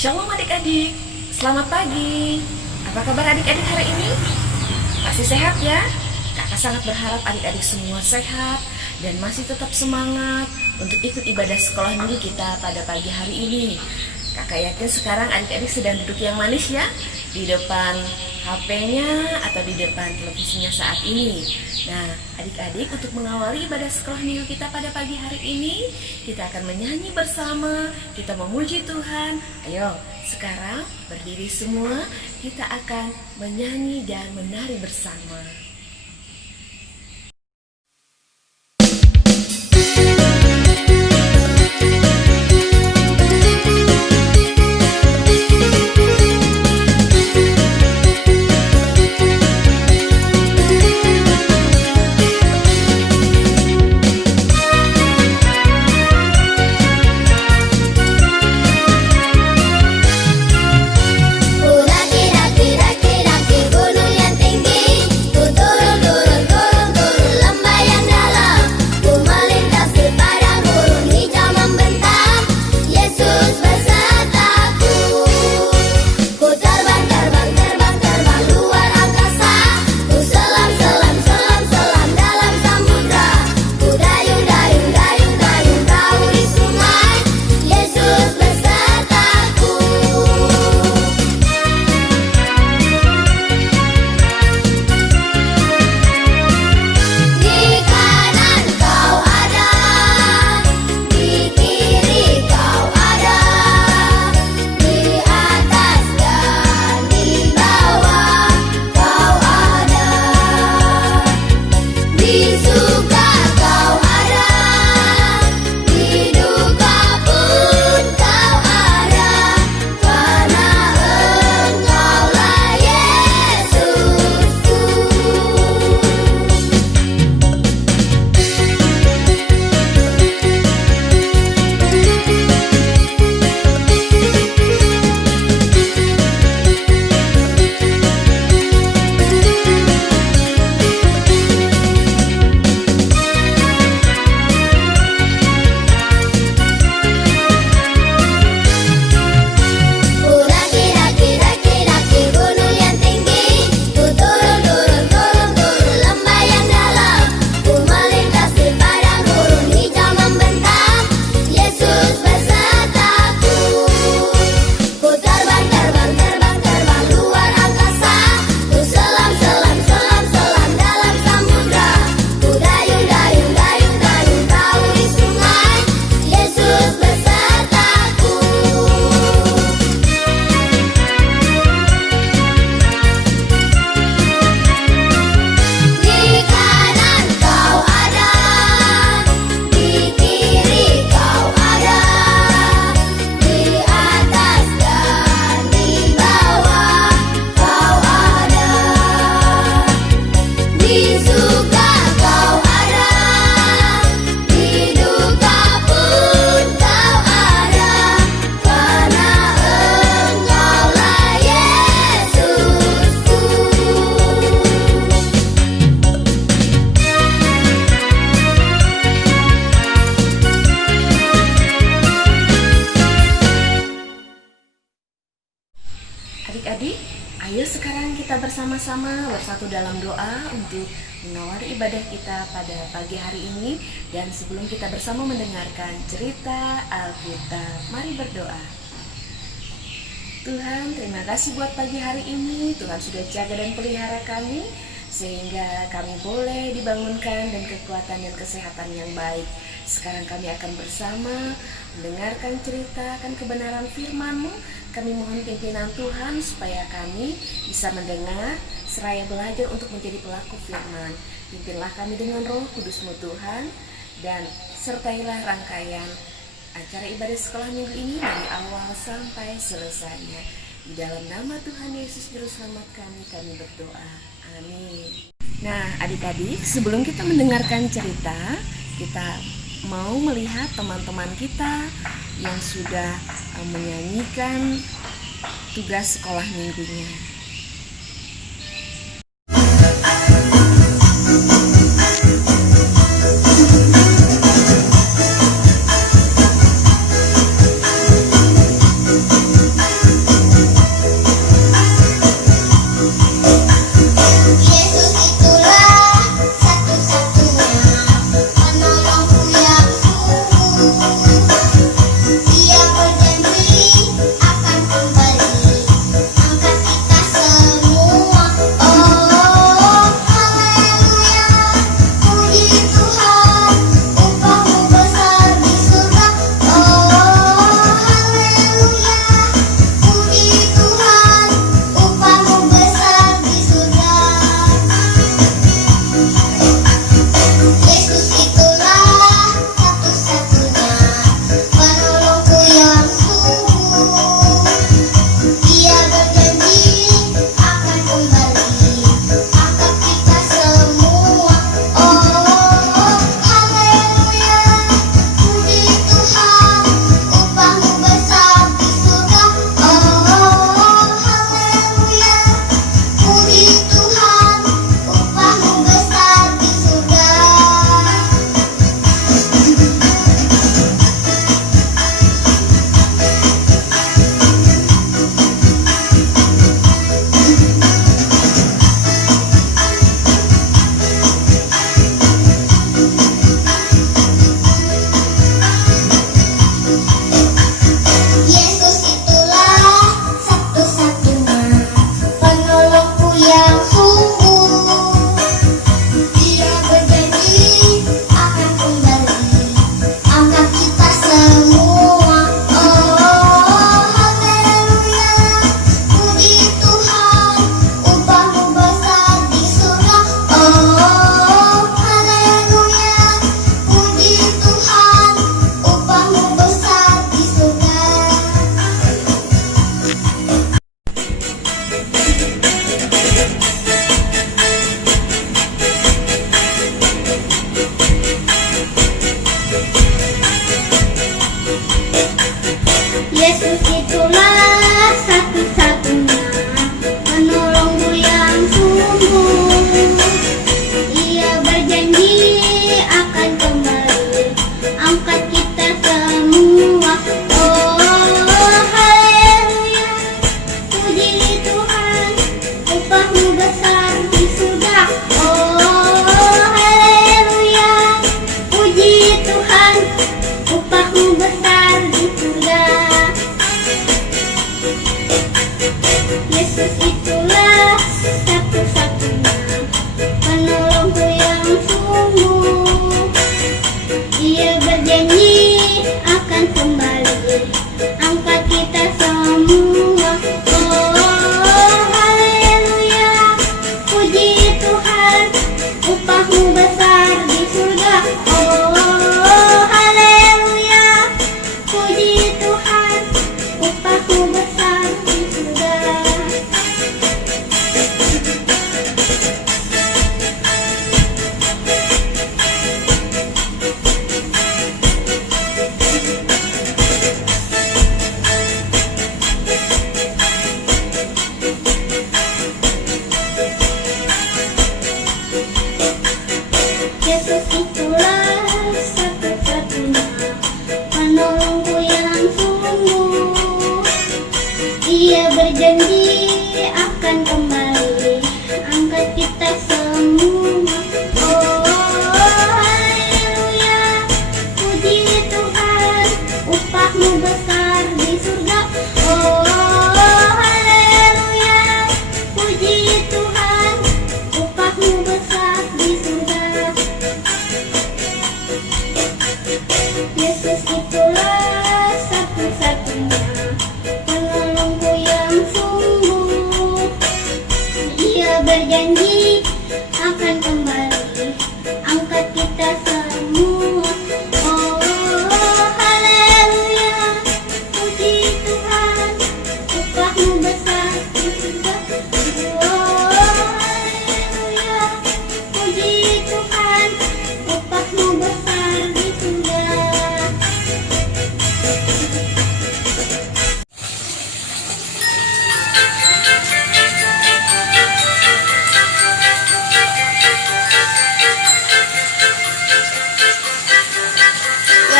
Shalom adik-adik, selamat pagi. Apa kabar adik-adik hari ini? Masih sehat ya? Kakak sangat berharap adik-adik semua sehat dan masih tetap semangat untuk ikut ibadah sekolah minggu kita pada pagi hari ini. Kakak yakin sekarang adik-adik sedang duduk yang manis ya, di depan HP-nya atau di depan televisinya saat ini. Nah, adik-adik, untuk mengawali ibadah sekolah minggu kita pada pagi hari ini, kita akan menyanyi bersama, kita memuji Tuhan. Ayo, sekarang berdiri semua, kita akan menyanyi dan menari bersama. Adik-adik, ayo sekarang kita bersama-sama bersatu dalam doa untuk mengawali ibadah kita pada pagi hari ini. Dan sebelum kita bersama mendengarkan cerita Alkitab, mari berdoa. Tuhan, terima kasih buat pagi hari ini. Tuhan sudah jaga dan pelihara kami sehingga kami boleh dibangunkan dan kekuatan dan kesehatan yang baik. Sekarang kami akan bersama mendengarkan cerita akan kebenaran firman-Mu. Kami mohon pimpinan Tuhan supaya kami bisa mendengar seraya belajar untuk menjadi pelaku firman. Pimpinlah kami dengan Roh Kudus-Mu Tuhan, dan sertailah rangkaian acara ibadah sekolah minggu ini dari awal sampai selesainya. Di dalam nama Tuhan Yesus Juru Selamat kami berdoa. Amin. Nah, adik-adik, sebelum kita mendengarkan cerita, kita mau melihat teman-teman kita yang sudah menyanyikan tugas sekolah minggunya.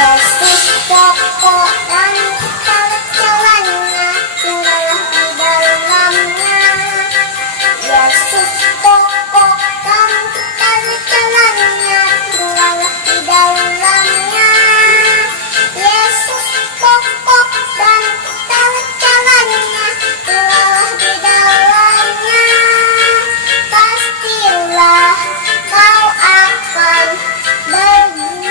Yesus pokok dan segala jalannya, tinggallah di dalamnya. Yesus pokok dan segala jalannya, tinggallah di dalamnya. Yesus pokok dan segala jalannya, tinggallah di dalamnya. Pastilah kau akan berbuah.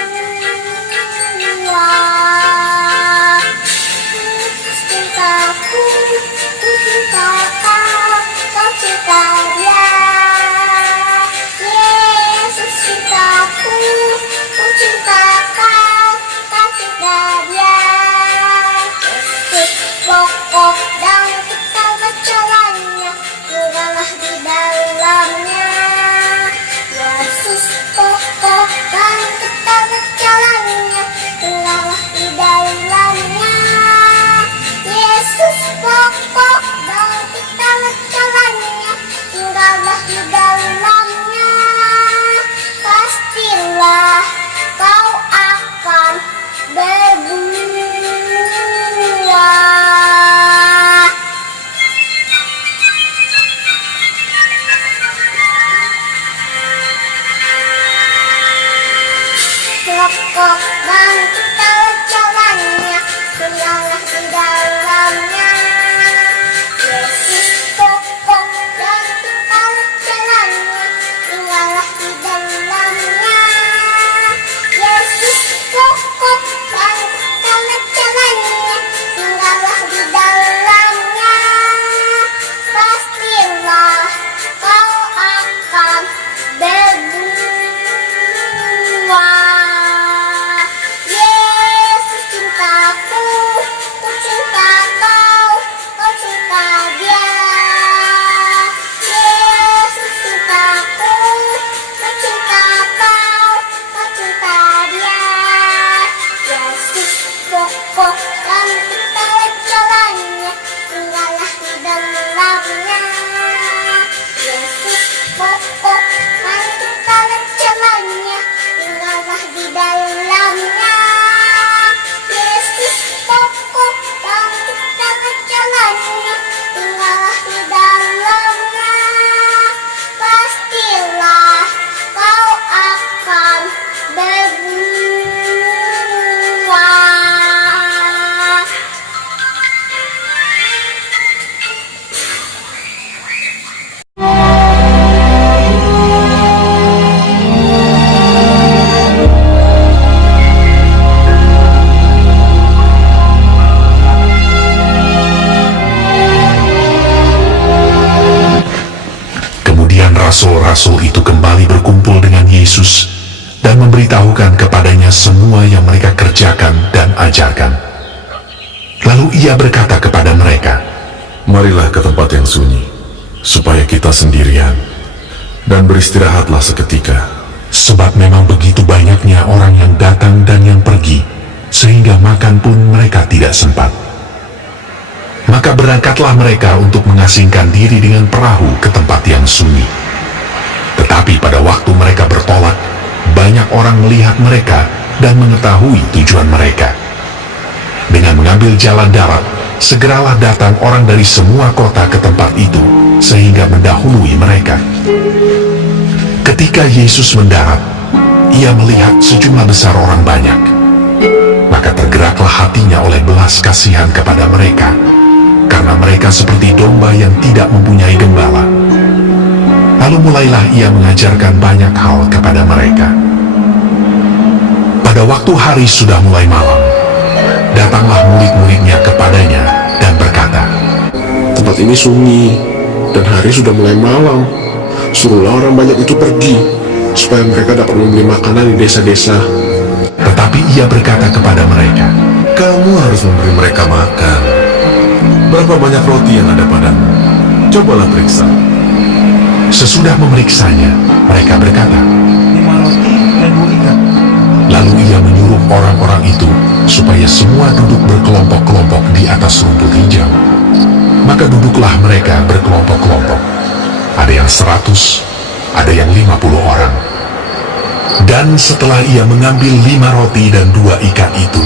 Yesus cintaku, ku cinta kau, kau cinta dia. Yesus cintaku, ku cinta kau, kau cinta dia. Yesus pokok dan segala jalannya, tinggallah di dalamnya. Yesus pokok dan segala jalannya, tinggallah di dalamnya. Yesus pokok dan segala jalannya, tinggallah di dalamnya. Pastilah kau akan berbuah. Pokok dan segala jalannya, tinggallah di dalamnya. Yesus pokok dan segala jalannya, tinggallah di dalamnya. Yesus pokok dan segala jalannya, tinggallah di dalamnya. Pastilah kau akan berbuah. Yesus cintaku, ku cinta kau, kau cinta dia. Yesus cintaku, ku cinta kau, kau cinta dia. Yesus pokok dan segala jalannya, tinggallah di dalamnya. Yesus pokok dan segala jalannya, tinggallah di dalamnya. Yesus pokok dan segala jalannya, tinggallah di dalamnya. Pastilah kau akan berbuah. Kemudian rasul-rasul itu kembali berkumpul dengan Yesus dan memberitahukan kepadanya semua yang mereka kerjakan dan ajarkan. Lalu ia berkata kepada mereka, Marilah ke tempat yang sunyi, supaya kita sendirian, dan beristirahatlah seketika. sebab memang begitu banyaknya orang yang datang dan yang pergi, sehingga makan pun mereka tidak sempat. Maka berangkatlah mereka untuk mengasingkan diri dengan perahu ke tempat yang sunyi. Tetapi pada waktu mereka bertolak, banyak orang melihat mereka dan mengetahui tujuan mereka. Dengan mengambil jalan darat, segeralah datang orang dari semua kota ke tempat itu, sehingga mendahului mereka. Ketika Yesus mendarat, ia melihat sejumlah besar orang banyak. Maka tergeraklah hatinya oleh belas kasihan kepada mereka, karena mereka seperti domba yang tidak mempunyai gembala. Lalu mulailah ia mengajarkan banyak hal kepada mereka. Pada waktu hari sudah mulai malam, datanglah murid-muridnya kepadanya dan berkata, Tempat ini sunyi, dan hari sudah mulai malam. Suruhlah orang banyak itu pergi, supaya mereka dapat membeli makanan di desa-desa. tetapi ia berkata kepada mereka, Kamu harus memberi mereka makan. Berapa banyak roti yang ada padamu? Cobalah periksa. sesudah memeriksanya, mereka berkata, 5 roti dan 2 ikan. lalu ia menyuruh orang-orang itu supaya semua duduk berkelompok-kelompok di atas rumput hijau. Maka duduklah mereka berkelompok-kelompok. Ada yang 100, ada yang 50 orang. Dan setelah ia mengambil 5 roti dan 2 ikan itu,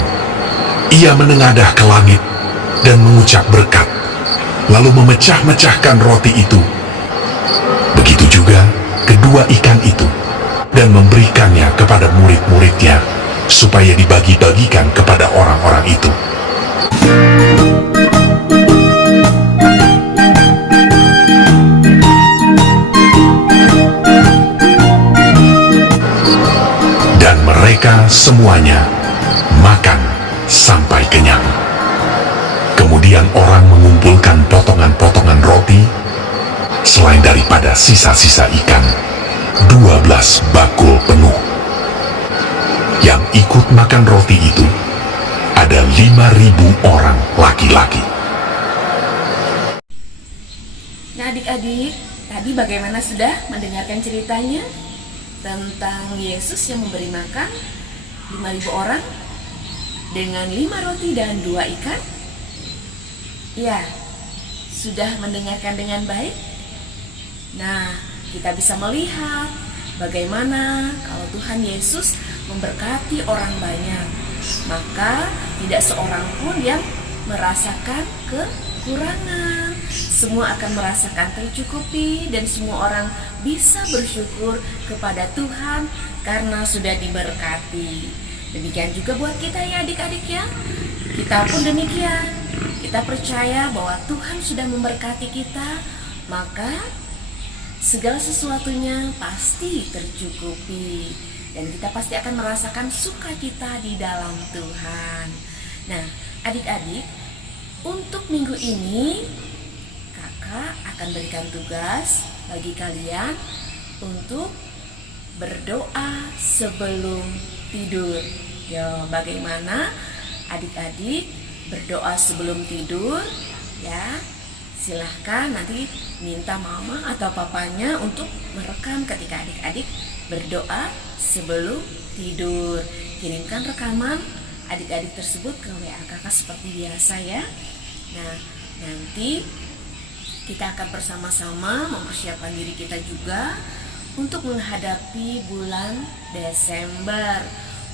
ia menengadah ke langit dan mengucap berkat, lalu memecah-mecahkan roti itu. Begitu juga kedua ikan itu, dan memberikannya kepada murid-muridnya, supaya dibagi-bagikan kepada orang-orang itu. Dan mereka semuanya makan sampai kenyang. Kemudian orang mengumpulkan potongan-potongan roti, selain daripada sisa-sisa ikan, 12 bakul penuh. Yang ikut makan roti itu ada 5.000 orang laki-laki. Nah adik-adik, tadi bagaimana sudah mendengarkan ceritanya tentang Yesus yang memberi makan 5.000 orang dengan 5 roti dan 2 ikan? Ya, sudah mendengarkan dengan baik? Nah, kita bisa melihat bagaimana kalau Tuhan Yesus memberkati orang banyak, maka tidak seorang pun yang merasakan kekurangan. Semua akan merasakan tercukupi dan semua orang bisa bersyukur kepada Tuhan karena sudah diberkati. Demikian juga buat kita ya adik-adik ya. Kita pun demikian. Kita percaya bahwa Tuhan sudah memberkati kita, maka segala sesuatunya pasti tercukupi dan kita pasti akan merasakan sukacita di dalam Tuhan. Nah, adik-adik, untuk minggu ini kakak akan berikan tugas bagi kalian untuk berdoa sebelum tidur. Ya, bagaimana adik-adik berdoa sebelum tidur? Ya, silahkan nanti minta mama atau papanya untuk merekam ketika adik-adik berdoa sebelum tidur. Kirimkan rekaman adik-adik tersebut ke WA kakak seperti biasa ya. Nah, nanti kita akan bersama-sama mempersiapkan diri kita juga untuk menghadapi bulan Desember,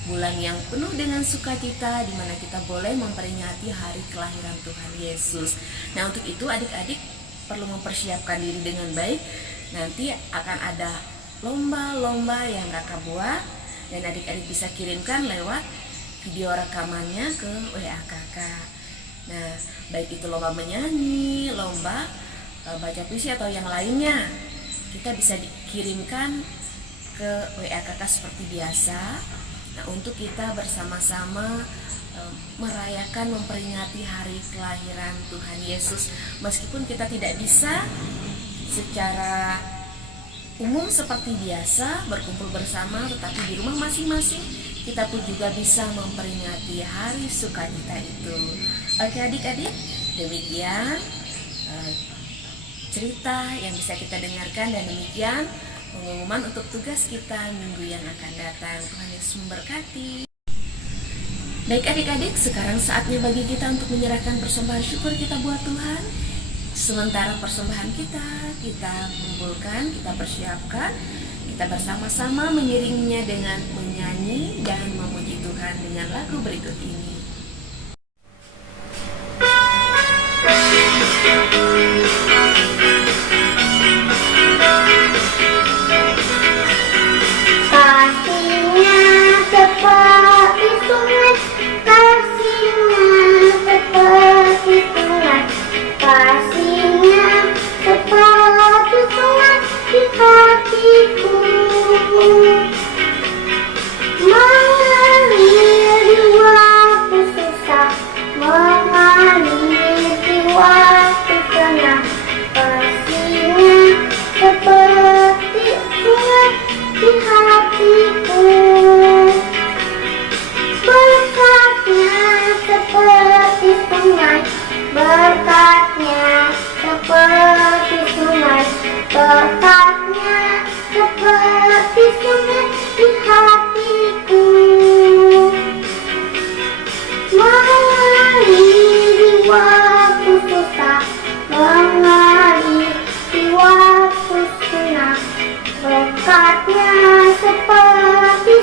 bulan yang penuh dengan sukacita di mana kita boleh memperingati hari kelahiran Tuhan Yesus. Nah, untuk itu adik-adik perlu mempersiapkan diri dengan baik. Nanti akan ada lomba-lomba yang kakak buat dan adik-adik bisa kirimkan lewat video rekamannya ke WA kakak. Nah, baik itu lomba menyanyi, lomba baca puisi atau yang lainnya, kita bisa dikirimkan ke WA kakak seperti biasa. Nah, untuk kita bersama-sama merayakan, memperingati hari kelahiran Tuhan Yesus. Meskipun kita tidak bisa secara umum seperti biasa berkumpul bersama, tetapi di rumah masing-masing kita pun juga bisa memperingati hari sukacita itu. Oke adik-adik, demikian cerita yang bisa kita dengarkan dan demikian pengumuman untuk tugas kita minggu yang akan datang. Tuhan Yesus memberkati. Baik adik-adik, sekarang saatnya bagi kita untuk menyerahkan persembahan syukur kita buat Tuhan. Sementara persembahan kita kumpulkan, kita persiapkan, kita bersama-sama mengiringinya dengan menyanyi dan memuji Tuhan dengan lagu berikut ini. Berkatnya seperti sungai, berkatnya seperti sungai di hatiku, mengalir di waktu susah, mengalir di waktu senang. Berkatnya seperti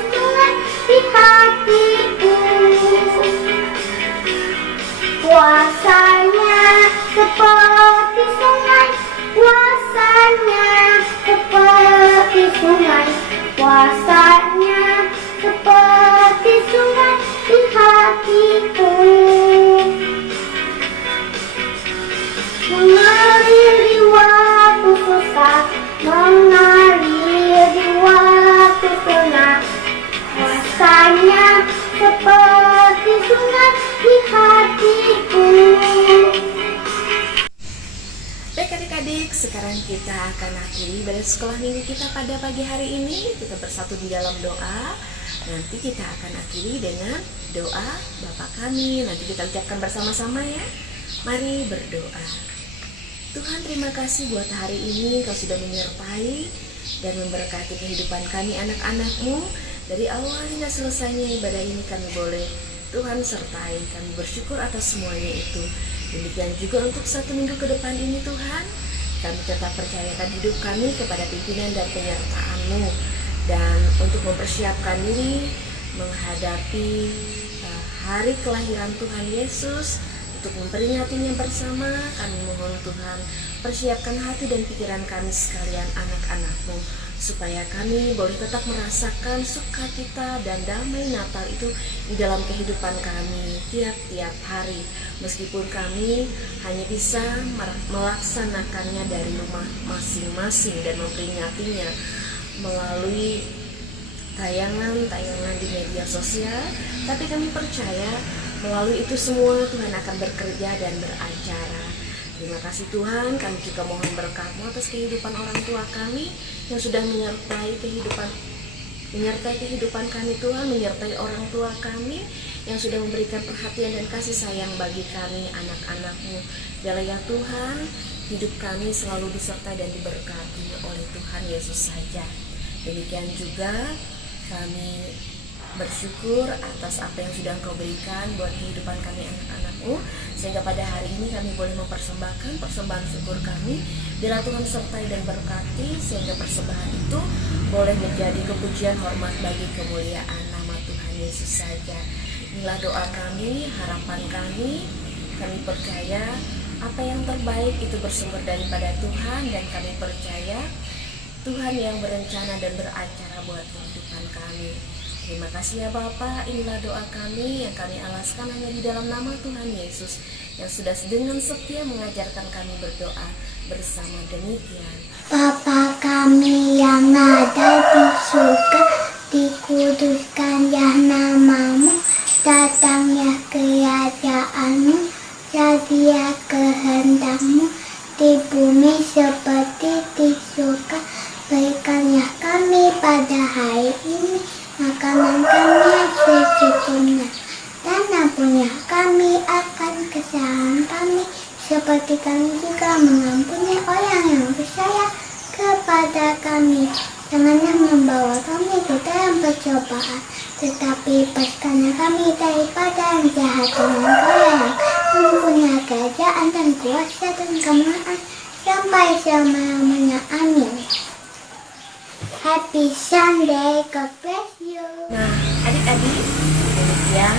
akan akhiri ibadah sekolah minggu kita pada pagi hari ini. Kita bersatu di dalam doa. Nanti kita akan akhiri dengan doa Bapa kami. Nanti kita ucapkan bersama-sama ya. Mari berdoa. Tuhan, terima kasih buat hari ini Kau sudah menyertai dan memberkati kehidupan kami anak-anak-Mu. Dari awal hingga selesainya ibadah ini kami boleh Tuhan sertai. Kami bersyukur atas semuanya itu. Demikian juga untuk 1 minggu ke depan ini Tuhan. Kami tetap percayakan hidup kami kepada pimpinan dan penyertaan-Mu. Dan untuk mempersiapkan diri menghadapi hari kelahiran Tuhan Yesus, untuk memperingatinya bersama, kami mohon Tuhan, persiapkan hati dan pikiran kami sekalian anak-anak-Mu, supaya kami boleh tetap merasakan sukacita dan damai Natal itu di dalam kehidupan kami tiap-tiap hari. Meskipun kami hanya bisa melaksanakannya dari rumah masing-masing dan memperingatinya melalui tayangan-tayangan di media sosial, tapi kami percaya melalui itu semua Tuhan akan bekerja dan beracara. Terima kasih Tuhan, kami juga mohon berkat-Mu atas kehidupan orang tua kami yang sudah menyertai kehidupan kami Tuhan, menyertai orang tua kami yang sudah memberikan perhatian dan kasih sayang bagi kami anak-anak-Mu. Biarlah ya Tuhan, hidup kami selalu disertai dan diberkati oleh Tuhan Yesus saja. Demikian juga kami bersyukur atas apa yang sudah Engkau berikan buat kehidupan kami anak-anak-Mu, sehingga pada hari ini kami boleh mempersembahkan persembahan syukur kami. Biarlah Tuhan sertai dan berkati, sehingga persembahan itu boleh menjadi kepujian hormat bagi kemuliaan nama Tuhan Yesus saja. Inilah doa kami, harapan kami. Kami percaya apa yang terbaik itu bersumber daripada Tuhan, dan kami percaya Tuhan yang berencana dan beracara buat kehidupan kami. Terima kasih ya Bapa, inilah doa kami yang kami alaskan hanya di dalam nama Tuhan Yesus yang sudah dengan setia mengajarkan kami berdoa bersama. Demikian. Bapa kami yang ada di surga, dikuduskanlah nama-Mu, datanglah kerajaan-Mu, jadilah kehendak-Mu di bumi seperti di surga. Berikanlah kami pada hari ini makanan kami yang secukupnya, dan ampunilah kami akan kesalahan kami, seperti kami juga mengampuni orang yang bersalah kepada kami. Janganlah membawa kami ke dalam pencobaan, tetapi lepaskanlah kami daripada yang jahat. Dengan Kau mempunyai kerajaan dan kuasa dan kemuliaan sampai selama-lamanya. Amin. Happy Sunday, God bless you. Nah, adik-adik, demikian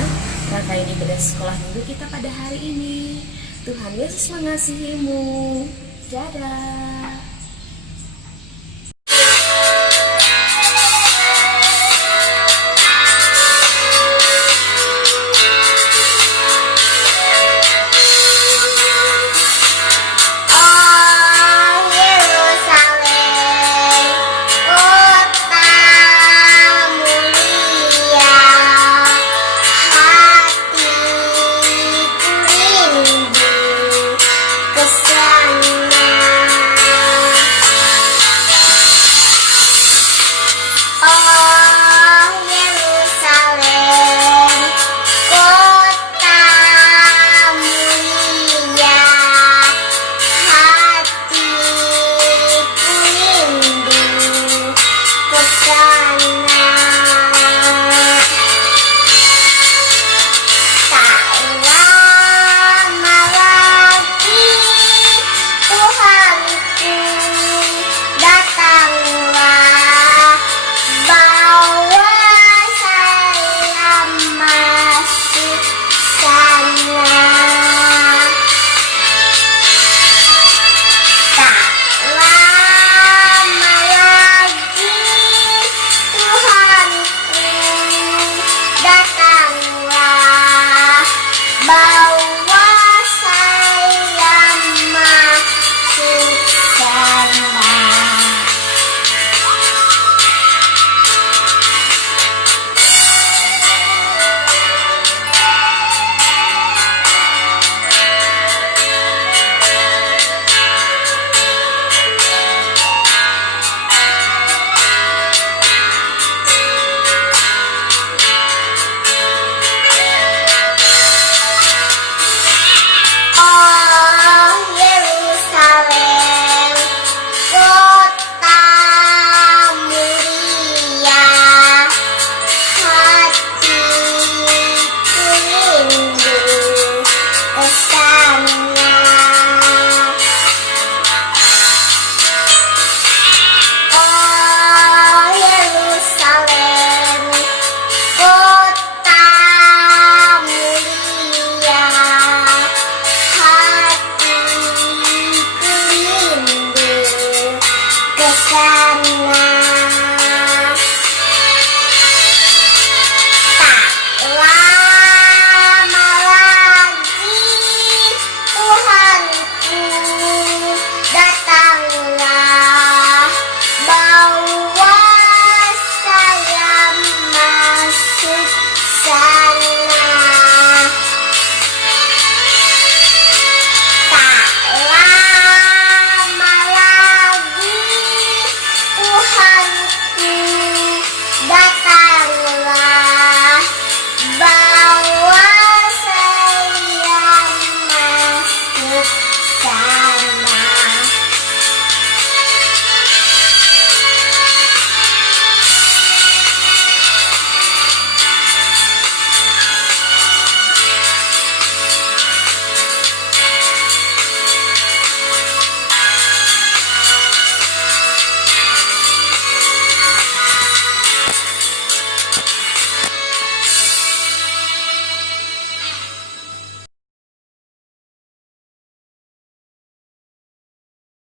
rangkaian ibadah sekolah minggu kita pada hari ini. Tuhan Yesus mengasihimu. Dadah.